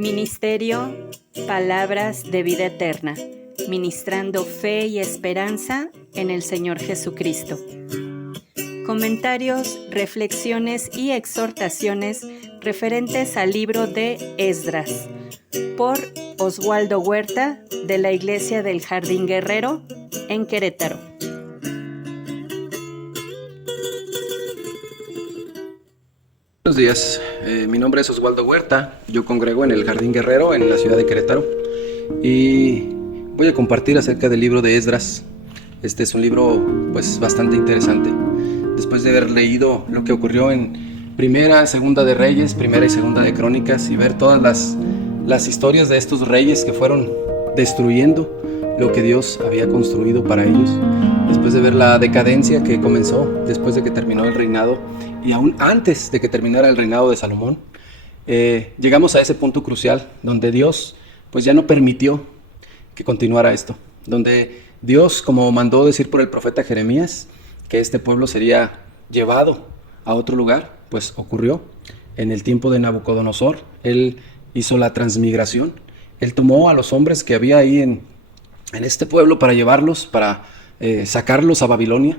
Ministerio Palabras de Vida Eterna, ministrando fe y esperanza en el Señor Jesucristo. Comentarios, reflexiones y exhortaciones referentes al libro de Esdras, por Oswaldo Huerta, de la Iglesia del Jardín Guerrero, en Querétaro. Buenos días, mi nombre es Oswaldo Huerta, yo congrego en el Jardín Guerrero en la ciudad de Querétaro y voy a compartir acerca del libro de Esdras. Este es un libro pues bastante interesante. Después de haber leído lo que ocurrió en Primera, Segunda de Reyes, Primera y Segunda de Crónicas y ver todas las historias de estos reyes que fueron destruyendo lo que Dios había construido para ellos, después de ver la decadencia que comenzó después de que terminó el reinado y aún antes de que terminara el reinado de Salomón, llegamos a ese punto crucial donde Dios pues ya no permitió que continuara esto, donde Dios, como mandó decir por el profeta Jeremías, que este pueblo sería llevado a otro lugar, pues ocurrió en el tiempo de Nabucodonosor. Él hizo la transmigración, él tomó a los hombres que había ahí en este pueblo para llevarlos, para sacarlos a Babilonia,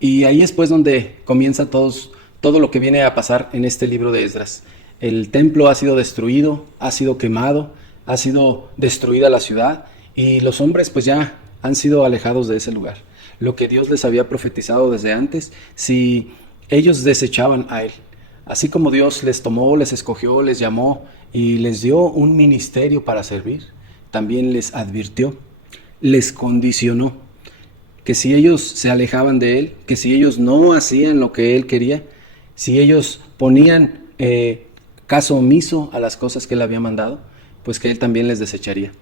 y ahí es pues donde comienza todo lo que viene a pasar en este libro de Esdras. El templo ha sido destruido, ha sido quemado, ha sido destruida la ciudad y los hombres pues ya han sido alejados de ese lugar. Lo que Dios les había profetizado desde antes, si ellos desechaban a Él, así como Dios les tomó, les escogió, les llamó y les dio un ministerio para servir, también les advirtió, les condicionó que si ellos se alejaban de Él, que si ellos no hacían lo que Él quería, si ellos ponían caso omiso a las cosas que Él había mandado, pues que Él también les desecharía.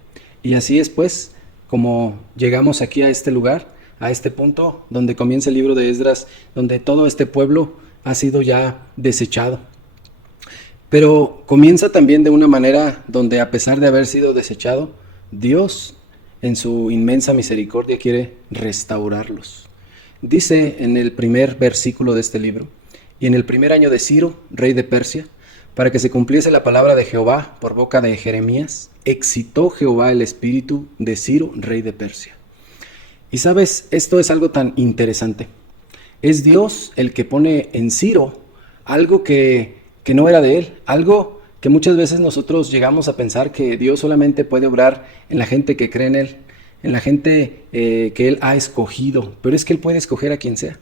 Y así es pues como llegamos aquí a este lugar, a este punto donde comienza el libro de Esdras, donde todo este pueblo ha sido ya desechado. Pero comienza también de una manera donde, a pesar de haber sido desechado, Dios en su inmensa misericordia quiere restaurarlos. Dice en el primer versículo de este libro: y en el primer año de Ciro, rey de Persia, para que se cumpliese la palabra de Jehová por boca de Jeremías, excitó Jehová el espíritu de Ciro, rey de Persia. Y sabes, esto es algo tan interesante. Es Dios el que pone en Ciro algo que no era de él, algo que muchas veces nosotros llegamos a pensar que Dios solamente puede obrar en la gente que cree en Él, en la gente que Él ha escogido, pero es que Él puede escoger a quien sea.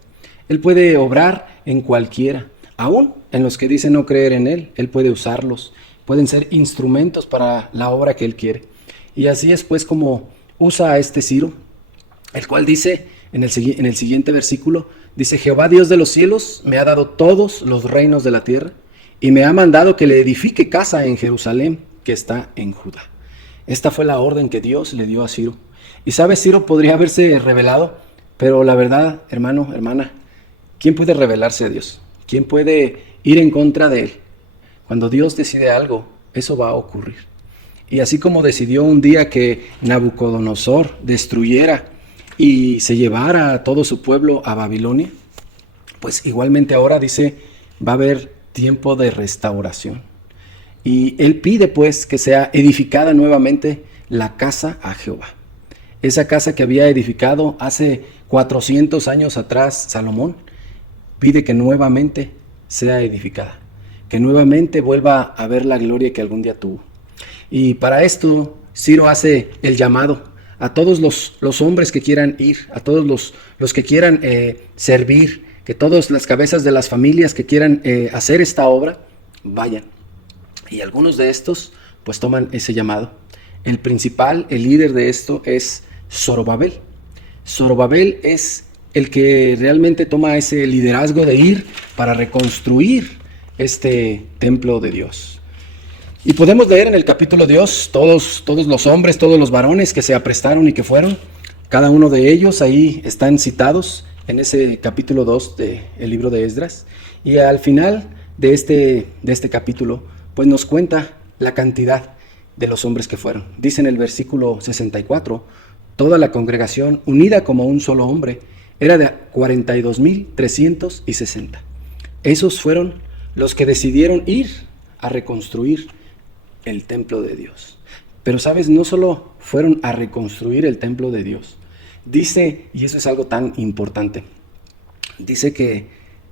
Él puede obrar en cualquiera, aún en los que dicen no creer en Él, Él puede usarlos, pueden ser instrumentos para la obra que Él quiere. Y así es pues como usa a este Ciro, el cual dice en el siguiente versículo, dice: Jehová Dios de los cielos me ha dado todos los reinos de la tierra, y me ha mandado que le edifique casa en Jerusalén, que está en Judá. Esta fue la orden que Dios le dio a Ciro. Y sabes, Ciro podría haberse rebelado, pero la verdad, hermano, hermana, ¿quién puede rebelarse a Dios? ¿Quién puede ir en contra de Él? Cuando Dios decide algo, eso va a ocurrir. Y así como decidió un día que Nabucodonosor destruyera y se llevara a todo su pueblo a Babilonia, pues igualmente ahora dice, va a haber tiempo de restauración. Y Él pide pues que sea edificada nuevamente la casa a Jehová. Esa casa que había edificado hace 400 años atrás Salomón, pide que nuevamente sea edificada, que nuevamente vuelva a ver la gloria que algún día tuvo. Y para esto Ciro hace el llamado a todos los hombres que quieran ir, a todos los que quieran servir, que todas las cabezas de las familias que quieran hacer esta obra, vayan. Y algunos de estos pues toman ese llamado. El principal, el líder de esto es Zorobabel. Zorobabel es el que realmente toma ese liderazgo de ir para reconstruir este templo de Dios. Y podemos leer en el capítulo 2 todos los hombres, todos los varones que se aprestaron y que fueron. Cada uno de ellos ahí están citados en ese capítulo 2 del libro de Esdras. Y al final de este capítulo, pues nos cuenta la cantidad de los hombres que fueron. Dice en el versículo 64, toda la congregación, unida como un solo hombre, era de 42,360. Esos fueron los que decidieron ir a reconstruir el templo de Dios. Pero sabes, no solo fueron a reconstruir el templo de Dios. Dice, y eso es algo tan importante, dice que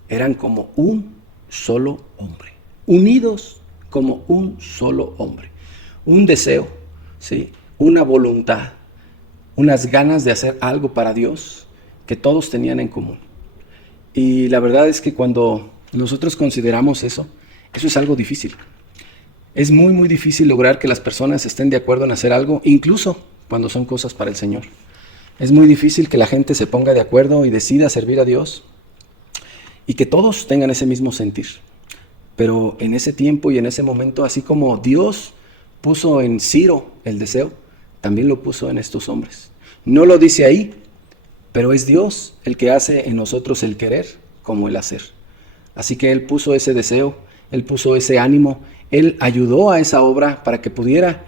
eran como un solo hombre, unidos como un solo hombre. Un deseo, ¿sí? Una voluntad, unas ganas de hacer algo para Dios que todos tenían en común. Y la verdad es que cuando nosotros consideramos eso es algo difícil. Es muy, muy difícil lograr que las personas estén de acuerdo en hacer algo, incluso cuando son cosas para el Señor. Es muy difícil que la gente se ponga de acuerdo y decida servir a Dios y que todos tengan ese mismo sentir. Pero en ese tiempo y en ese momento, así como Dios puso en Ciro el deseo, también lo puso en estos hombres. No lo dice ahí, pero es Dios el que hace en nosotros el querer como el hacer. Así que Él puso ese deseo, Él puso ese ánimo, Él ayudó a esa obra para que pudiera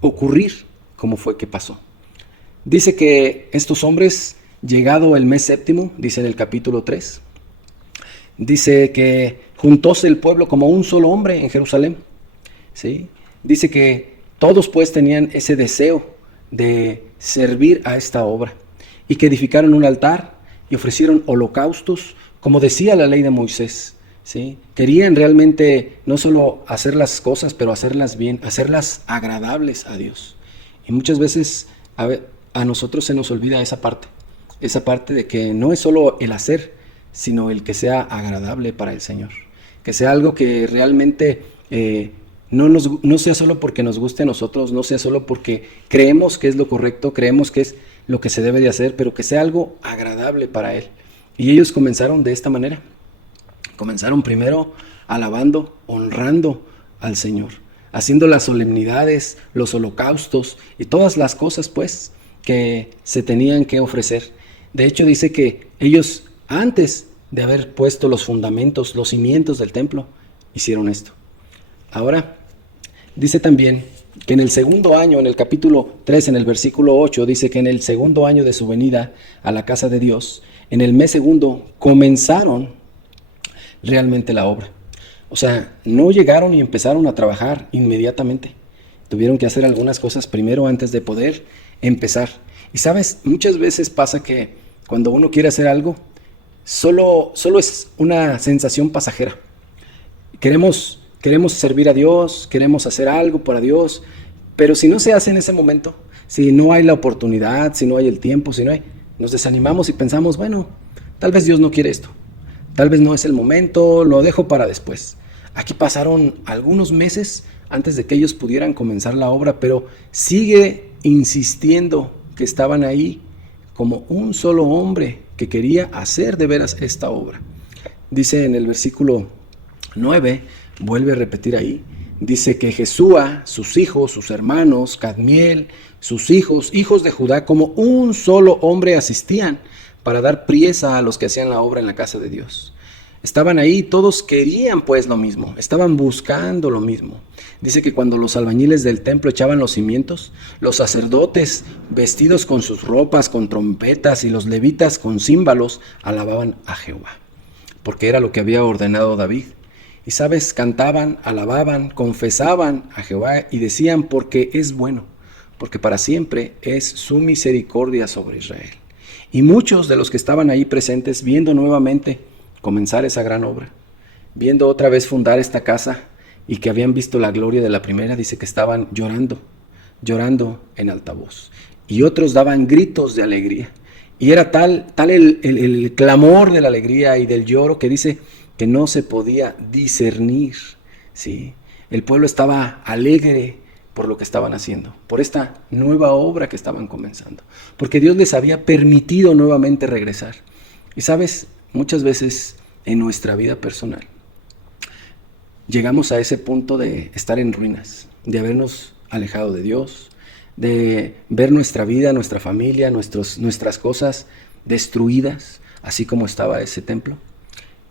ocurrir como fue que pasó. Dice que estos hombres, llegado el mes séptimo, dice en el capítulo 3, dice que juntóse el pueblo como un solo hombre en Jerusalén, ¿sí? Dice que todos pues tenían ese deseo de servir a esta obra y que edificaron un altar y ofrecieron holocaustos, como decía la ley de Moisés, ¿sí? Querían realmente no solo hacer las cosas, pero hacerlas bien, hacerlas agradables a Dios. Y muchas veces a nosotros se nos olvida esa parte de que no es solo el hacer, sino el que sea agradable para el Señor, que sea algo que realmente no sea solo porque nos guste a nosotros, no sea solo porque creemos que es lo correcto, creemos que es lo que se debe de hacer, pero que sea algo agradable para Él. Y ellos comenzaron de esta manera. Comenzaron primero alabando, honrando al Señor, haciendo las solemnidades, los holocaustos y todas las cosas pues que se tenían que ofrecer. De hecho dice que ellos, antes de haber puesto los fundamentos, los cimientos del templo, hicieron esto. Ahora, dice también que en el segundo año, en el capítulo 3, en el versículo 8, dice que en el segundo año de su venida a la casa de Dios, en el mes segundo, comenzaron realmente la obra. O sea, no llegaron y empezaron a trabajar inmediatamente. Tuvieron que hacer algunas cosas primero antes de poder empezar. Y sabes, muchas veces pasa que cuando uno quiere hacer algo, solo es una sensación pasajera. Queremos servir a Dios, queremos hacer algo para Dios, pero si no se hace en ese momento, si no hay la oportunidad, si no hay el tiempo, nos desanimamos y pensamos, bueno, tal vez Dios no quiere esto, tal vez no es el momento, lo dejo para después. Aquí pasaron algunos meses antes de que ellos pudieran comenzar la obra, pero sigue insistiendo que estaban ahí como un solo hombre que quería hacer de veras esta obra. Dice en el versículo 9, vuelve a repetir ahí, dice que Jesúa, sus hijos, sus hermanos, Cadmiel, sus hijos de Judá, como un solo hombre asistían para dar priesa a los que hacían la obra en la casa de Dios. Estaban ahí, todos querían pues lo mismo, estaban buscando lo mismo. Dice que cuando los albañiles del templo echaban los cimientos, los sacerdotes vestidos con sus ropas, con trompetas, y los levitas con címbalos, alababan a Jehová, porque era lo que había ordenado David. Y sabes, cantaban, alababan, confesaban a Jehová y decían, porque es bueno, porque para siempre es su misericordia sobre Israel. Y muchos de los que estaban ahí presentes, viendo nuevamente comenzar esa gran obra, viendo otra vez fundar esta casa y que habían visto la gloria de la primera, dice que estaban llorando en alta voz. Y otros daban gritos de alegría. Y era tal el clamor de la alegría y del lloro que dice que no se podía discernir, ¿sí? El pueblo estaba alegre por lo que estaban haciendo, por esta nueva obra que estaban comenzando, porque Dios les había permitido nuevamente regresar. Y sabes, muchas veces en nuestra vida personal llegamos a ese punto de estar en ruinas, de habernos alejado de Dios, de ver nuestra vida, nuestra familia, nuestras cosas destruidas, así como estaba ese templo.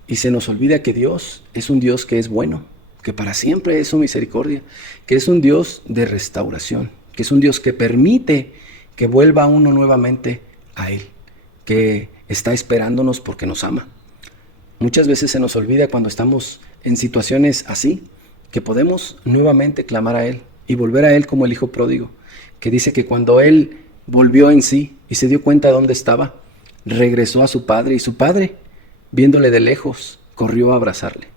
Y se nos olvida que Dios es un Dios que es bueno, que para siempre es su misericordia, que es un Dios de restauración, que es un Dios que permite que vuelva uno nuevamente a Él, que está esperándonos porque nos ama. Muchas veces se nos olvida cuando estamos en situaciones así, que podemos nuevamente clamar a Él, y volver a Él como el hijo pródigo, que dice que cuando Él volvió en sí y se dio cuenta de dónde estaba, regresó a su padre y su padre, viéndole de lejos, corrió a abrazarle.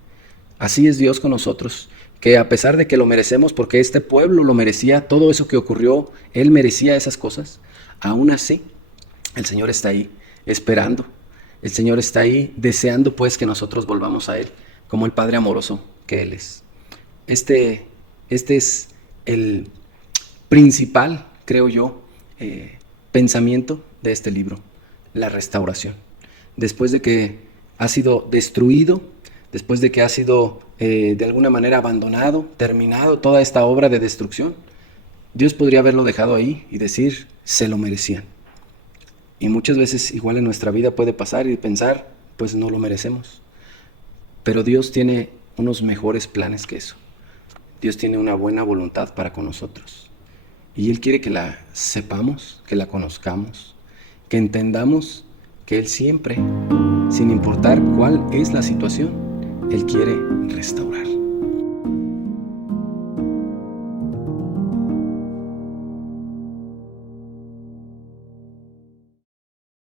Así es Dios con nosotros, que a pesar de que lo merecemos, porque este pueblo lo merecía, todo eso que ocurrió, Él merecía esas cosas, aún así el Señor está ahí esperando. El Señor está ahí deseando pues que nosotros volvamos a Él, como el Padre amoroso que Él es. Este es el principal, creo yo, pensamiento de este libro, la restauración. Después de que ha sido destruido, después de que ha sido de alguna manera abandonado, terminado toda esta obra de destrucción, Dios podría haberlo dejado ahí y decir, se lo merecían. Y muchas veces igual en nuestra vida puede pasar y pensar, pues no lo merecemos. Pero Dios tiene unos mejores planes que eso. Dios tiene una buena voluntad para con nosotros. Y Él quiere que la sepamos, que la conozcamos, que entendamos que Él siempre, sin importar cuál es la situación, Él quiere restaurar.